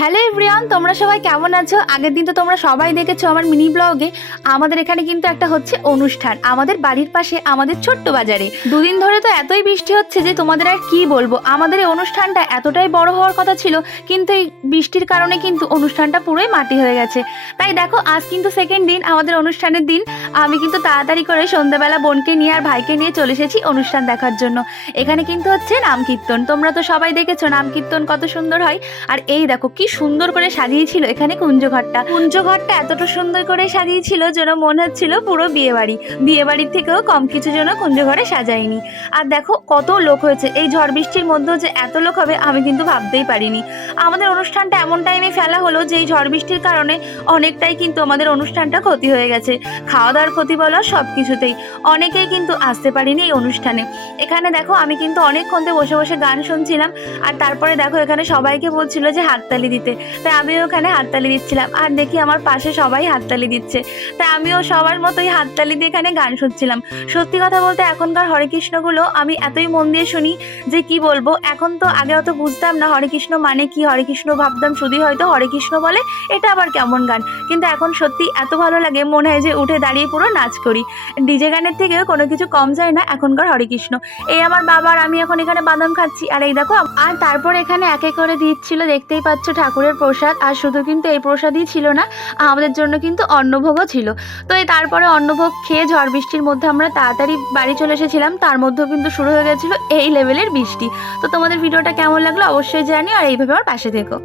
Hello everyone, তোমরা সবাই কেমন আছো? আগের দিন তো তোমরা সবাই দেখেছো আমার মিনি ব্লগে। আমাদের এখানে কিন্তু একটা হচ্ছে অনুষ্ঠান আমাদের বাড়ির পাশে আমাদের ছোট্ট বাজারে। দুদিন ধরে তো এতই বৃষ্টি হচ্ছে যে তোমাদের আর কি বলবো। আমাদের এই অনুষ্ঠানটা এতটাই বড় হওয়ার কথা ছিল, কিন্তু এই বৃষ্টির কারণে কিন্তু অনুষ্ঠানটা পুরোই মাটি হয়ে গেছে। তাই দেখো, আজ কিন্তু সেকেন্ড দিন, আমাদের অনুষ্ঠানের দিন। আমি কিন্তু তাড়াতাড়ি করে সন্ধ্যাবেলা বোনকে নিয়ে আর ভাইকে নিয়ে চলে এসেছি অনুষ্ঠান দেখার জন্য। এখানে কিন্তু হচ্ছে নাম কীর্তন। তোমরা তো সবাই দেখেছো নাম কীর্তন কত সুন্দর হয়। আর এই দেখো কি সুন্দর করে সাজিয়েছিল এখানে কুঞ্জঘরটা এতটা সুন্দর করে সাজিয়েছিল যেন মনে হচ্ছিল পুরো বিয়ে বাড়ির থেকেও কম কিছু যেন কুঞ্জঘরে সাজায়নি। আর দেখো কত লোক হয়েছে। এই ঝড় বৃষ্টির মধ্যেও যে এত লোক হবে আমি কিন্তু ভাবতেই পারিনি। আমাদের অনুষ্ঠানটা এমন টাইমে ফেলা হলো যে এই ঝড় বৃষ্টির কারণে অনেকটাই কিন্তু আমাদের অনুষ্ঠানটা ক্ষতি হয়ে গেছে। খাওয়া দাওয়ার ক্ষতি বলো, সব কিছুতেই অনেকেই কিন্তু আসতে পারিনি এই অনুষ্ঠানে। এখানে দেখো আমি কিন্তু অনেকক্ষণ ধরে বসে বসে গান শুনছিলাম। আর তারপরে দেখো এখানে সবাইকে বলছিল যে হাততালি দিতে, তাই আমিও ওখানে হাততালি দিচ্ছিলাম। আর দেখি আমার পাশে সবাই হাততালি দিচ্ছে, তাই আমিও সবার মতোই হাততালি দিয়ে এখানে গান শুনছিলাম। সত্যি কথা বলতে এখনকার হরে কৃষ্ণগুলো আমি এতই মন দিয়ে শুনি যে কি বলবো। এখন তো আগে অত বুঝতাম না হরে কৃষ্ণ মানে কি, হরে কৃষ্ণ ভাবতাম শুধুই হয়তো হরে কৃষ্ণ বলে, এটা আবার কেমন গান। কিন্তু এখন সত্যি এত ভালো লাগে, মনে হয় যে উঠে দাঁড়িয়ে পুরো নাচ করি। ডিজে গানের থেকেও কোনো কিছু কম যায় না এখনকার হরে কৃষ্ণ। এই আমার বাবার, আমি এখন এখানে বাদাম খাচ্ছি। আর এই দেখো, আর তারপর এখানে একে করে দিচ্ছিল, দেখতেই পাচ্ছ, ঠাকুরের প্রসাদ। আর শুধু কিন্তু এই প্রসাদই ছিল না, আমাদের জন্য কিন্তু অন্নভোগও ছিল। তো এই তারপরে অন্নভোগ খেয়ে ঝড় বৃষ্টির মধ্যে আমরা তাড়াতাড়ি বাড়ি চলে এসেছিলাম। তার মধ্যেও কিন্তু শুরু হয়ে গেছিলো এই লেভেলের বৃষ্টি। তো তোমাদের ভিডিওটা কেমন লাগলো অবশ্যই জানিও, আর এইভাবে আমার পাশে থেকো।